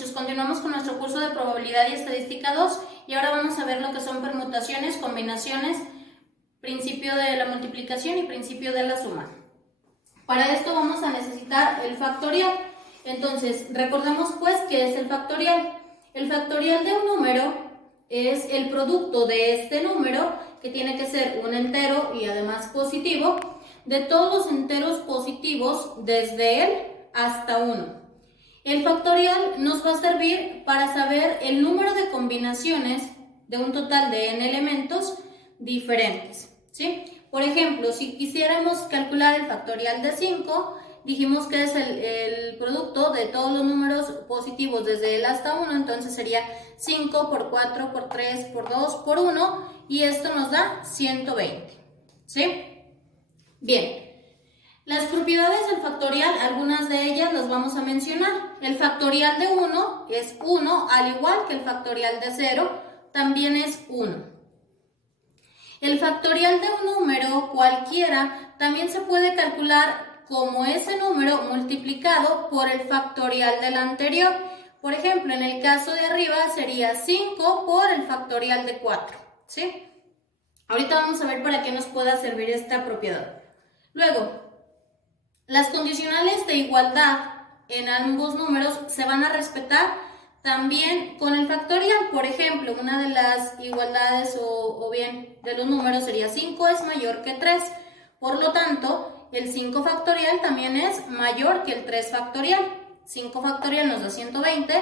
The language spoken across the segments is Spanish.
muchachos, continuamos con nuestro curso de probabilidad y estadística 2 y ahora vamos a ver lo que son permutaciones, combinaciones, principio de la multiplicación y principio de la suma. Para esto vamos a necesitar el factorial. Entonces, recordemos pues qué es el factorial. El factorial de un número es el producto de este número, que tiene que ser un entero y además positivo, de todos los enteros positivos desde él hasta 1. El factorial nos va a servir para saber el número de combinaciones de un total de n elementos diferentes, ¿sí? Por ejemplo, si quisiéramos calcular el factorial de 5, dijimos que es el producto de todos los números positivos desde el hasta 1, entonces sería 5 por 4 por 3 por 2 por 1 y esto nos da 120, ¿sí? Bien. Las propiedades del factorial, algunas de ellas las vamos a mencionar. El factorial de 1 es 1, al igual que el factorial de 0, también es 1. El factorial de un número cualquiera también se puede calcular como ese número multiplicado por el factorial del anterior. Por ejemplo, en el caso de arriba sería 5 por el factorial de 4, ¿sí? Ahorita vamos a ver para qué nos pueda servir esta propiedad. Luego, las condicionales de igualdad en ambos números se van a respetar también con el factorial. Por ejemplo, una de las igualdades o bien de los números sería 5 es mayor que 3. Por lo tanto, el 5 factorial también es mayor que el 3 factorial. 5 factorial nos da 120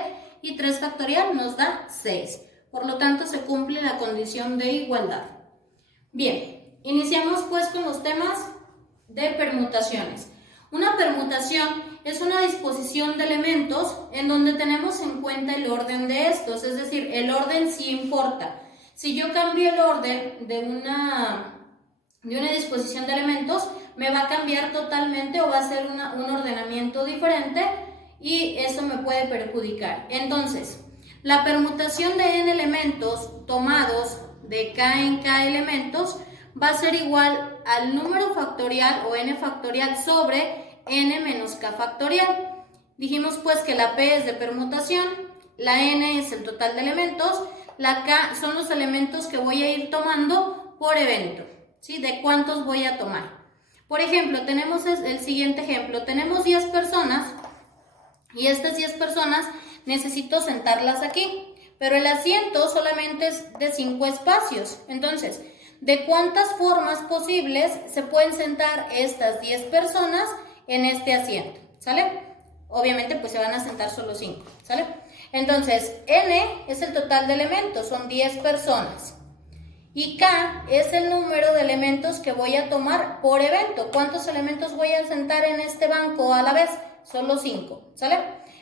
y 3 factorial nos da 6. Por lo tanto, se cumple la condición de igualdad. Bien, iniciamos pues con los temas de permutaciones. Una permutación es una disposición de elementos en donde tenemos en cuenta el orden de estos, es decir, el orden sí importa. Si yo cambio el orden de una disposición de elementos, me va a cambiar totalmente o va a ser un ordenamiento diferente y eso me puede perjudicar. Entonces, la permutación de n elementos tomados de k en k elementos va a ser igual al número factorial o n factorial sobre n menos k factorial. Dijimos pues que la p es de permutación, la n es el total de elementos, la k son los elementos que voy a ir tomando por evento, ¿sí? De cuántos voy a tomar. Por ejemplo, tenemos el siguiente ejemplo, tenemos 10 personas y estas 10 personas necesito sentarlas aquí, pero el asiento solamente es de 5 espacios, entonces, ¿de cuántas formas posibles se pueden sentar estas 10 personas en este asiento? ¿Sale? Obviamente pues se van a sentar solo 5, ¿sale? Entonces, n es el total de elementos, son 10 personas. Y k es el número de elementos que voy a tomar por evento. ¿Cuántos elementos voy a sentar en este banco a la vez? Solo 5, ¿sale?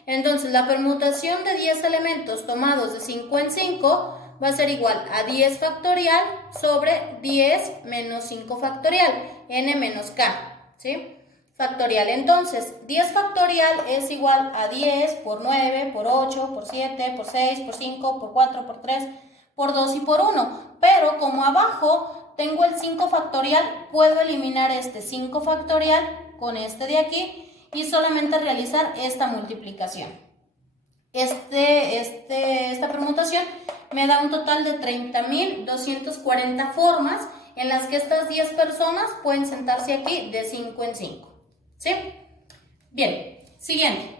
Entonces, la permutación de 10 elementos tomados de 5 en 5 va a ser igual a 10 factorial sobre 10 menos 5 factorial, n menos k, ¿sí? Factorial, entonces, 10 factorial es igual a 10 por 9, por 8, por 7, por 6, por 5, por 4, por 3, por 2 y por 1. Pero como abajo tengo el 5 factorial, puedo eliminar este 5 factorial con este de aquí y solamente realizar esta multiplicación. Esta permutación me da un total de 30.240 formas en las que estas 10 personas pueden sentarse aquí de 5 en 5. ¿Sí? Bien, siguiente.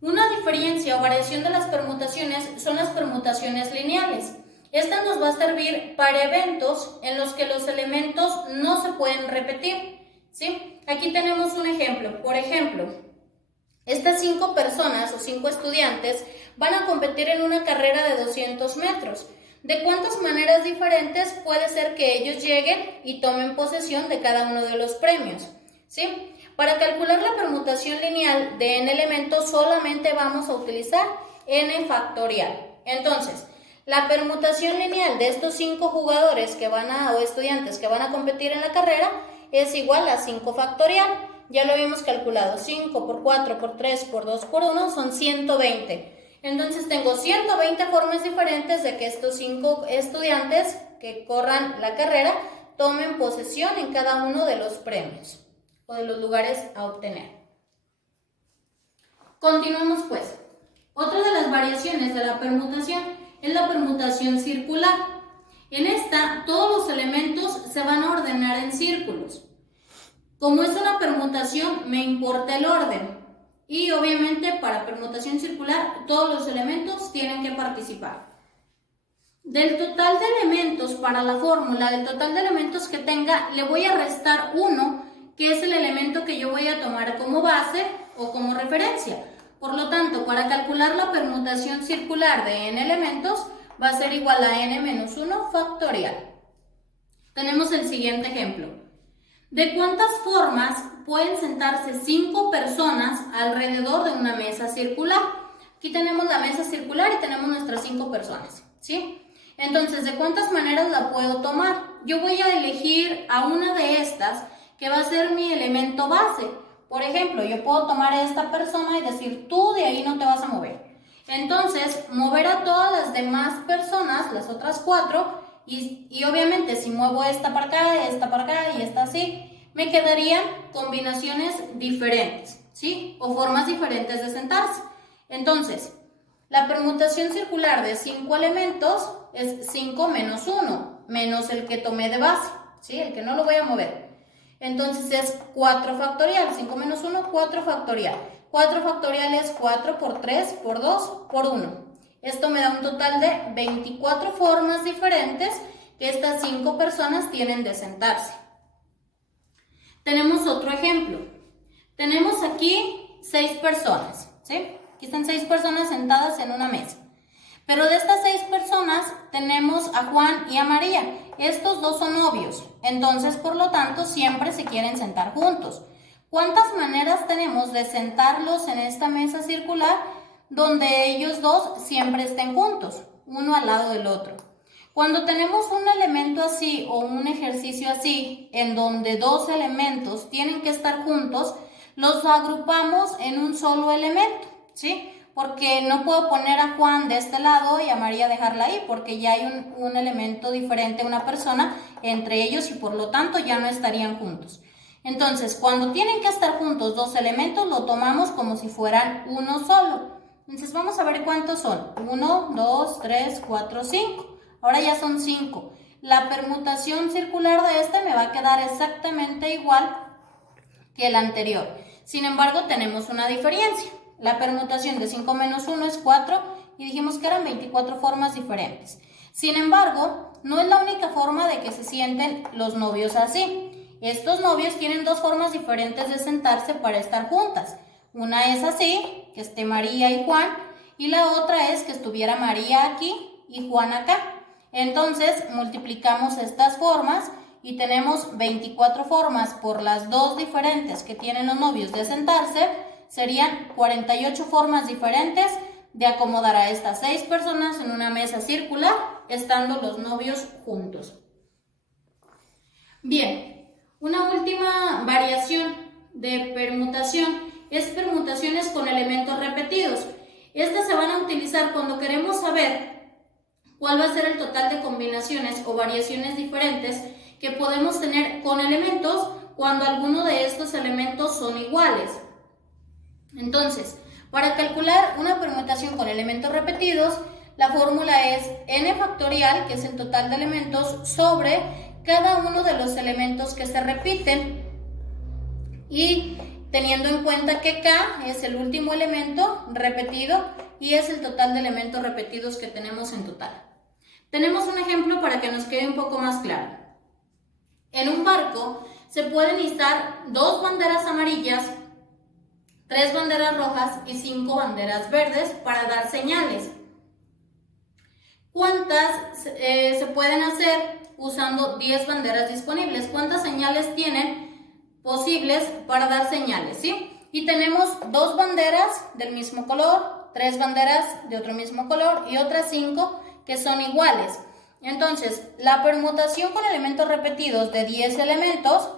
Una diferencia o variación de las permutaciones son las permutaciones lineales. Esta nos va a servir para eventos en los que los elementos no se pueden repetir, ¿sí? Aquí tenemos un ejemplo. Por ejemplo, estas 5 personas o 5 estudiantes van a competir en una carrera de 200 metros. ¿De cuántas maneras diferentes puede ser que ellos lleguen y tomen posesión de cada uno de los premios? ¿Sí? Para calcular la permutación lineal de n elementos solamente vamos a utilizar n factorial. Entonces, la permutación lineal de estos 5 jugadores o estudiantes que van a competir en la carrera es igual a 5 factorial. Ya lo habíamos calculado, 5 por 4 por 3 por 2 por 1 son 120. Entonces tengo 120 formas diferentes de que estos 5 estudiantes que corran la carrera tomen posesión en cada uno de los premios o de los lugares a obtener. Continuamos pues. Otra de las variaciones de la permutación es la permutación circular. En esta, todos los elementos se van a ordenar en círculos. Como es una permutación, me importa el orden. Y obviamente para permutación circular, todos los elementos tienen que participar. Del total de elementos, para la fórmula, del total de elementos que tenga, le voy a restar 1, que es el elemento que yo voy a tomar como base o como referencia. Por lo tanto, para calcular la permutación circular de n elementos, va a ser igual a n menos 1 factorial. Tenemos el siguiente ejemplo. ¿De cuántas formas pueden sentarse 5 personas alrededor de una mesa circular? Aquí tenemos la mesa circular y tenemos nuestras 5 personas, ¿sí? Entonces, ¿de cuántas maneras la puedo tomar? Yo voy a elegir a una de estas que va a ser mi elemento base. Por ejemplo, yo puedo tomar a esta persona y decir, tú de ahí no te vas a mover. Entonces, mover a todas las demás personas, las otras 4, y obviamente si muevo esta para acá y esta así, me quedarían combinaciones diferentes, ¿sí? O formas diferentes de sentarse. Entonces, la permutación circular de 5 elementos es 5 menos 1, menos el que tomé de base, ¿sí? El que no lo voy a mover. Entonces es 4 factorial, 5 menos 1, 4 factorial. 4 factorial es 4 por 3, por 2, por 1. Esto me da un total de 24 formas diferentes que estas 5 personas tienen de sentarse. Tenemos otro ejemplo. Tenemos aquí 6 personas, ¿sí? Aquí están 6 personas sentadas en una mesa. Pero de estas 6 personas tenemos a Juan y a María. Estos dos son novios, entonces por lo tanto siempre se quieren sentar juntos. ¿Cuántas maneras tenemos de sentarlos en esta mesa circular donde ellos dos siempre estén juntos, uno al lado del otro? Cuando tenemos un elemento así o un ejercicio así, en donde 2 elementos tienen que estar juntos, los agrupamos en un solo elemento, ¿sí? Porque no puedo poner a Juan de este lado y a María dejarla ahí, porque ya hay un elemento diferente, una persona entre ellos y por lo tanto ya no estarían juntos. Entonces, cuando tienen que estar juntos 2 elementos, lo tomamos como si fueran uno solo. Entonces, vamos a ver cuántos son. 1, 2, 3, 4, 5. Ahora ya son 5. La permutación circular de este me va a quedar exactamente igual que el anterior. Sin embargo, tenemos una diferencia. La permutación de 5 menos 1 es 4 y dijimos que eran 24 formas diferentes. Sin embargo, no es la única forma de que se sienten los novios así. Estos novios tienen 2 formas diferentes de sentarse para estar juntas. Una es así, que esté María y Juan, y la otra es que estuviera María aquí y Juan acá. Entonces, multiplicamos estas formas y tenemos 24 formas por las 2 diferentes que tienen los novios de sentarse. Serían 48 formas diferentes de acomodar a estas 6 personas en una mesa circular, estando los novios juntos. Bien, una última variación de permutación es permutaciones con elementos repetidos. Estas se van a utilizar cuando queremos saber cuál va a ser el total de combinaciones o variaciones diferentes que podemos tener con elementos cuando alguno de estos elementos son iguales. Entonces, para calcular una permutación con elementos repetidos, la fórmula es n factorial, que es el total de elementos, sobre cada uno de los elementos que se repiten. Y teniendo en cuenta que k es el último elemento repetido y es el total de elementos repetidos que tenemos en total. Tenemos un ejemplo para que nos quede un poco más claro. En un barco se pueden izar 2 banderas amarillas, 3 banderas rojas y 5 banderas verdes para dar señales. ¿Cuántas se pueden hacer usando 10 banderas disponibles? ¿Cuántas señales tienen posibles para dar señales? ¿Sí? Y tenemos 2 banderas del mismo color, 3 banderas de otro mismo color y otras 5 que son iguales. Entonces, la permutación con elementos repetidos de 10 elementos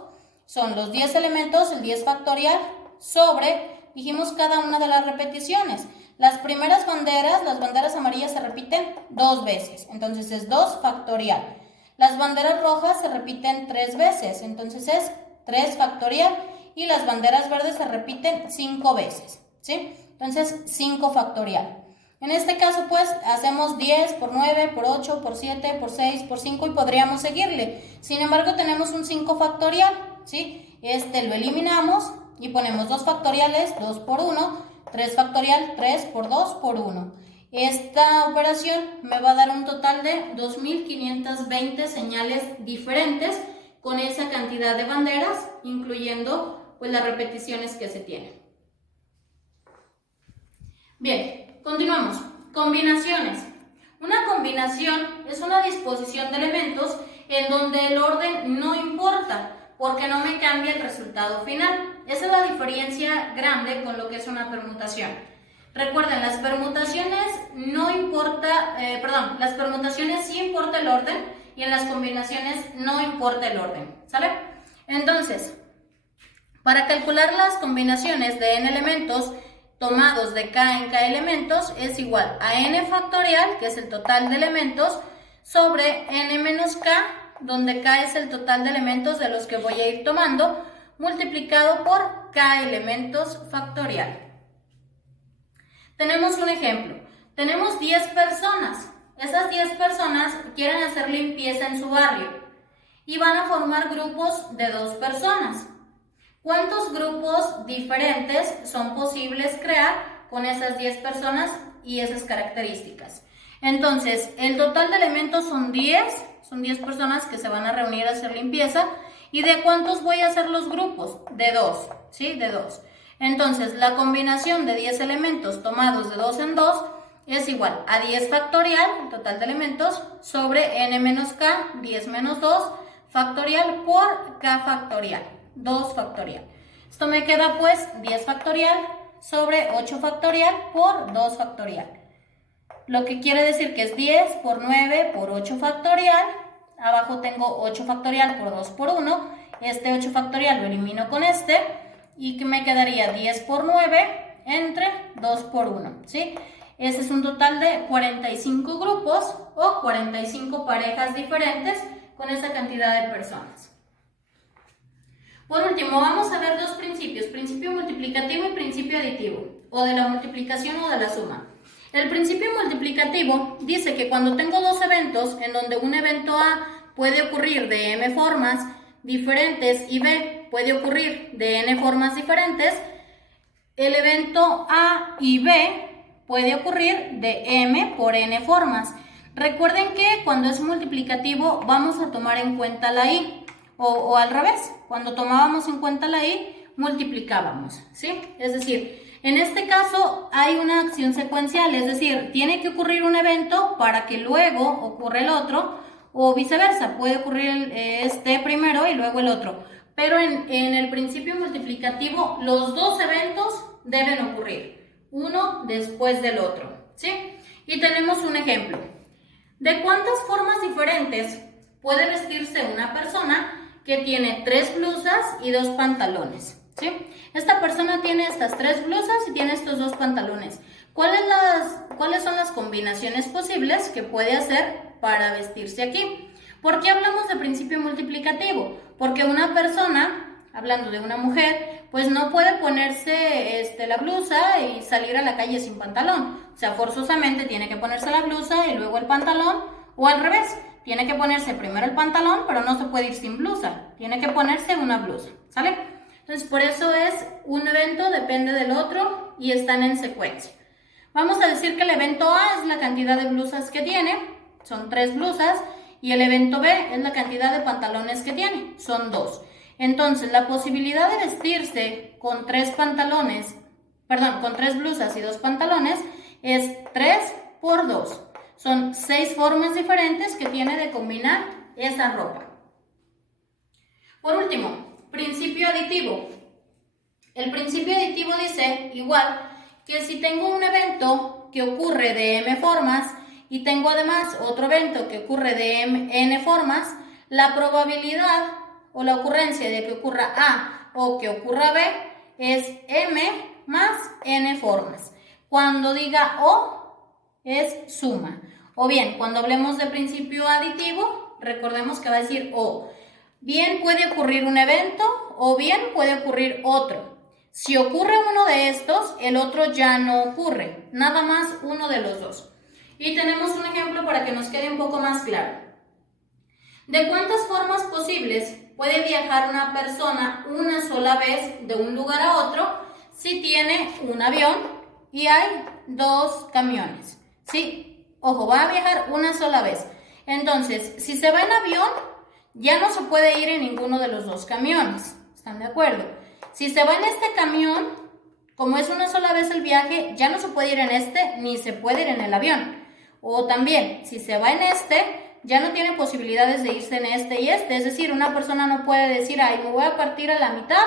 son los 10 elementos, el 10 factorial, sobre... Dijimos cada una de las repeticiones. Las primeras banderas, las banderas amarillas se repiten 2 veces, entonces es 2 factorial. Las banderas rojas se repiten 3 veces, entonces es 3 factorial. Y las banderas verdes se repiten 5 veces, ¿sí? Entonces 5 factorial. En este caso, pues, hacemos 10 por 9, por 8, por 7, por 6, por 5 y podríamos seguirle. Sin embargo, tenemos un 5 factorial, ¿sí? Lo eliminamos y ponemos 2 factoriales, 2 por 1, 3 factorial, 3 por 2 por 1. Esta operación me va a dar un total de 2520 señales diferentes con esa cantidad de banderas, incluyendo pues, las repeticiones que se tienen. Bien, continuamos. Combinaciones. Una combinación es una disposición de elementos en donde el orden no importa, porque no me cambia el resultado final. Esa es la diferencia grande con lo que es una permutación. Recuerden, las permutaciones no importa, las permutaciones sí importa el orden y en las combinaciones no importa el orden, ¿sale? Entonces, para calcular las combinaciones de n elementos tomados de k en k elementos es igual a n factorial, que es el total de elementos, sobre n menos k, donde k es el total de elementos de los que voy a ir tomando, multiplicado por k elementos factorial. Tenemos un ejemplo. Tenemos 10 personas. Esas 10 personas quieren hacer limpieza en su barrio y van a formar grupos de 2 personas. ¿Cuántos grupos diferentes son posibles crear con esas 10 personas y esas características? Entonces, el total de elementos son 10 personas que se van a reunir a hacer limpieza. ¿Y de cuántos voy a hacer los grupos? De 2, ¿sí? De 2. Entonces, la combinación de 10 elementos tomados de 2 en 2 es igual a 10 factorial, el total de elementos, sobre n menos k, 10 menos 2, factorial por k factorial, 2 factorial. Esto me queda pues 10 factorial sobre 8 factorial por 2 factorial. Lo que quiere decir que es 10 por 9 por 8 factorial. Abajo tengo 8 factorial por 2 por 1. Este 8 factorial lo elimino con este. Y que me quedaría 10 por 9 entre 2 por 1, ¿sí? Ese es un total de 45 grupos o 45 parejas diferentes con esa cantidad de personas. Por último, vamos a ver dos principios, principio multiplicativo y principio aditivo, o de la multiplicación o de la suma. El principio multiplicativo dice que cuando tengo dos eventos, en donde un evento A puede ocurrir de m formas diferentes y B puede ocurrir de n formas diferentes, el evento A y B puede ocurrir de m por n formas. Recuerden que cuando es multiplicativo vamos a tomar en cuenta la i, o al revés, cuando tomábamos en cuenta la i, multiplicábamos, ¿sí? Es decir, en este caso hay una acción secuencial, es decir, tiene que ocurrir un evento para que luego ocurra el otro, o viceversa, puede ocurrir este primero y luego el otro. Pero en el principio multiplicativo los dos eventos deben ocurrir, uno después del otro, ¿sí? Y tenemos un ejemplo. ¿De cuántas formas diferentes puede vestirse una persona que tiene 3 blusas y 2 pantalones? ¿Sí? Esta persona tiene estas 3 blusas y tiene estos 2 pantalones. ¿Cuáles son las combinaciones posibles que puede hacer para vestirse aquí? ¿Por qué hablamos de principio multiplicativo? Porque una persona, hablando de una mujer, pues no puede ponerse la blusa y salir a la calle sin pantalón. O sea, forzosamente tiene que ponerse la blusa y luego el pantalón, o al revés, tiene que ponerse primero el pantalón, pero no se puede ir sin blusa. Tiene que ponerse una blusa, ¿sale? Entonces, por eso es un evento, depende del otro y están en secuencia. Vamos a decir que el evento A es la cantidad de blusas que tiene, son 3 blusas, y el evento B es la cantidad de pantalones que tiene, son 2. Entonces, la posibilidad de vestirse con 3 blusas y 2 pantalones es 3 por 2. Son 6 formas diferentes que tiene de combinar esa ropa. Por último, principio aditivo. El principio aditivo dice igual que si tengo un evento que ocurre de m formas y tengo además otro evento que ocurre de n formas, la probabilidad o la ocurrencia de que ocurra A o que ocurra B es m más n formas. Cuando diga O es suma. O bien, cuando hablemos de principio aditivo, recordemos que va a decir O. Bien puede ocurrir un evento o bien puede ocurrir otro. Si ocurre uno de estos, el otro ya no ocurre, nada más uno de los dos. Y tenemos un ejemplo para que nos quede un poco más claro. ¿De cuántas formas posibles puede viajar una persona una sola vez de un lugar a otro si tiene un avión y hay dos camiones? Sí, ojo, va a viajar una sola vez. Entonces, si se va en avión, ya no se puede ir en ninguno de los dos camiones. ¿Están de acuerdo? Si se va en este camión, como es una sola vez el viaje, ya no se puede ir en este ni se puede ir en el avión. O también, si se va en este, ya no tiene posibilidades de irse en este y este. Es decir, una persona no puede decir, ay, me voy a partir a la mitad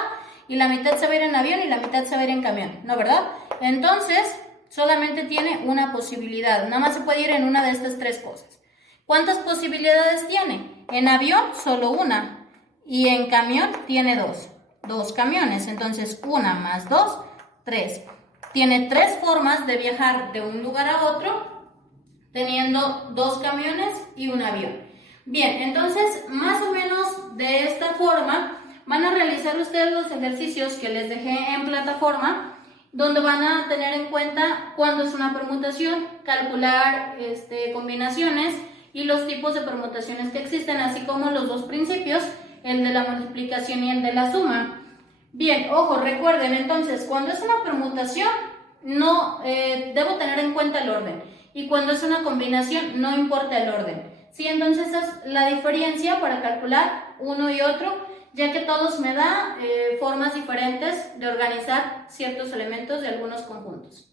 y la mitad se va a ir en avión y la mitad se va a ir en camión. ¿No, verdad? Entonces, solamente tiene una posibilidad. Nada más se puede ir en una de estas tres cosas. ¿Cuántas posibilidades tiene? En avión, solo una. Y en camión, tiene dos. Dos camiones. Entonces, 1 más 2, 3. Tiene 3 formas de viajar de un lugar a otro, teniendo 2 camiones y un avión. Bien, entonces, más o menos de esta forma, van a realizar ustedes los ejercicios que les dejé en plataforma, donde van a tener en cuenta cuándo es una permutación, calcular combinaciones y los tipos de permutaciones que existen, así como los dos principios, el de la multiplicación y el de la suma. Bien, ojo, recuerden entonces, cuando es una permutación, no debo tener en cuenta el orden. Y cuando es una combinación, no importa el orden. Sí, entonces esa es la diferencia para calcular uno y otro, ya que todos me da formas diferentes de organizar ciertos elementos de algunos conjuntos.